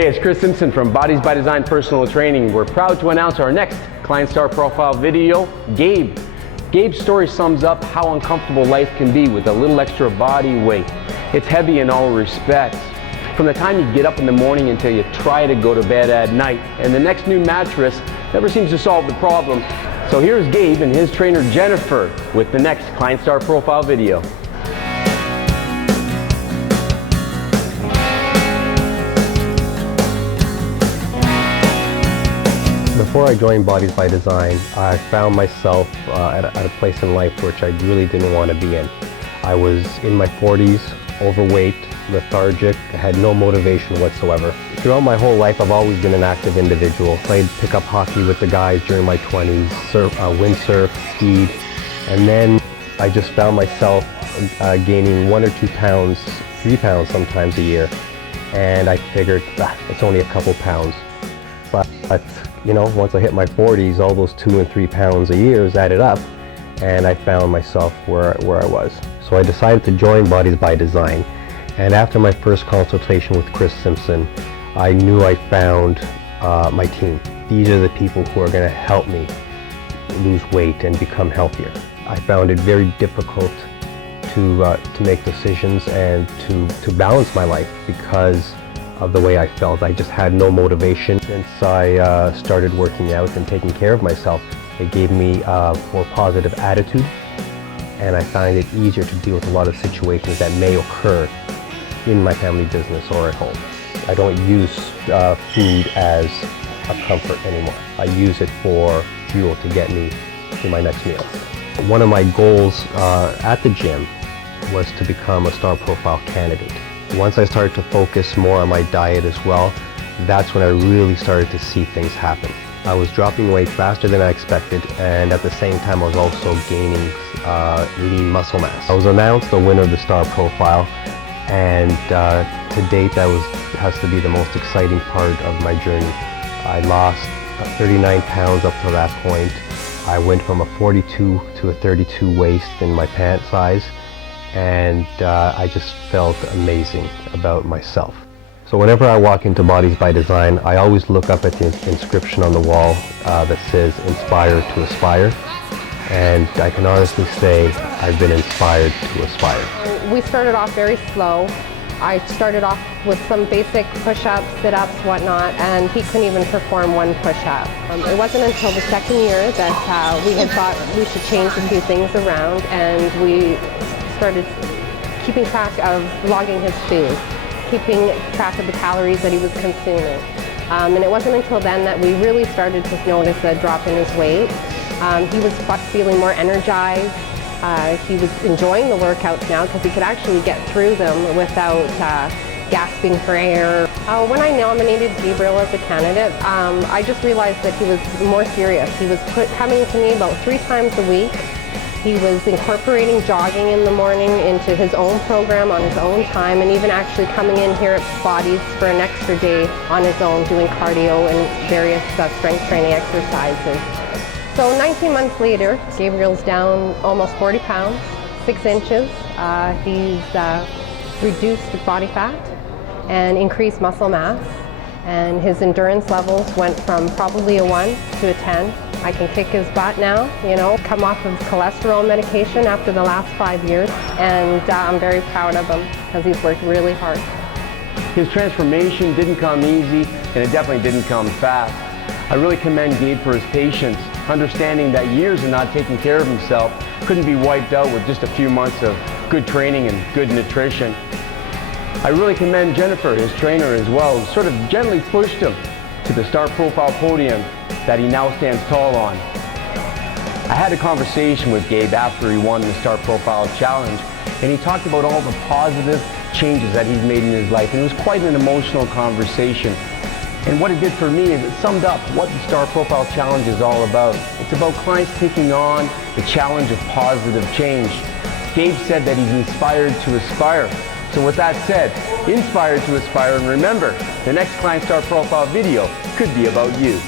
Hey, it's Kris Simpson from Bodies by Design Personal Training. We're proud to announce our next Client Star Profile video, Gabe. Gabe's story sums up how uncomfortable life can be with a little extra body weight. It's heavy in all respects. From the time you get up in the morning until you try to go to bed at night, and the next new mattress never seems to solve the problem. So here's Gabe and his trainer Jennifer with the next Client Star Profile video. Before I joined Bodies by Design, I found myself at a place in life which I really didn't want to be in. I was in my 40s, overweight, lethargic, I had no motivation whatsoever. Throughout my whole life, I've always been an active individual. Played pickup hockey with the guys during my 20s, windsurfed, skied, and then I just found myself gaining 1 or 2 pounds, 3 pounds sometimes a year, and I figured, it's only a couple pounds. But you know, once I hit my 40s, all those 2 and 3 pounds a year added up, and I found myself where I was. So I decided to join Bodies by Design, and after my first consultation with Kris Simpson, I knew I found my team. These are the people who are going to help me lose weight and become healthier. I found it very difficult to make decisions and to balance my life because of the way I felt. I just had no motivation. Since I started working out and taking care of myself, it gave me a more positive attitude, and I find it easier to deal with a lot of situations that may occur in my family business or at home. I don't use food as a comfort anymore. I use it for fuel to get me to my next meal. One of my goals at the gym was to become a Star Profile candidate. Once I started to focus more on my diet as well, that's when I really started to see things happen. I was dropping weight faster than I expected, and at the same time I was also gaining lean muscle mass. I was announced the winner of the Star Profile, and to date that has to be the most exciting part of my journey. I lost 39 pounds up to that point. I went from a 42 to a 32 waist in my pant size, and I just felt amazing about myself. So whenever I walk into Bodies by Design, I always look up at the inscription on the wall that says "Inspire to Aspire," and I can honestly say I've been inspired to aspire. We started off very slow. I started off with some basic push-ups, sit-ups, whatnot, and he couldn't even perform 1 push-up. It wasn't until the 2nd year that we had thought we should change a few things around, and we started keeping track of logging his food, keeping track of the calories that he was consuming. And it wasn't until then that we really started to notice a drop in his weight. He was feeling more energized. He was enjoying the workouts now because he could actually get through them without gasping for air. When I nominated Gabriele as a candidate, I just realized that he was more serious. He was coming to me about 3 times a week. He was incorporating jogging in the morning into his own program on his own time, and even actually coming in here at Bodies for an extra day on his own, doing cardio and various strength training exercises. So 19 months later, Gabriel's down almost 40 pounds, 6 inches. He's reduced body fat and increased muscle mass, and his endurance levels went from probably a 1 to a 10. I can kick his butt now, you know, come off of cholesterol medication after the last 5 years, and I'm very proud of him because he's worked really hard. His transformation didn't come easy, and it definitely didn't come fast. I really commend Gabe for his patience, understanding that years of not taking care of himself couldn't be wiped out with just a few months of good training and good nutrition. I really commend Jennifer, his trainer as well, who sort of gently pushed him to the Star Profile podium that he now stands tall on. I had a conversation with Gabe after he won the Star Profile Challenge, and he talked about all the positive changes that he's made in his life, and it was quite an emotional conversation. And what it did for me is it summed up what the Star Profile Challenge is all about. It's about clients taking on the challenge of positive change. Gabe said that he's inspired to aspire. So with that said, inspired to aspire, and remember, the next Client Star Profile video could be about you.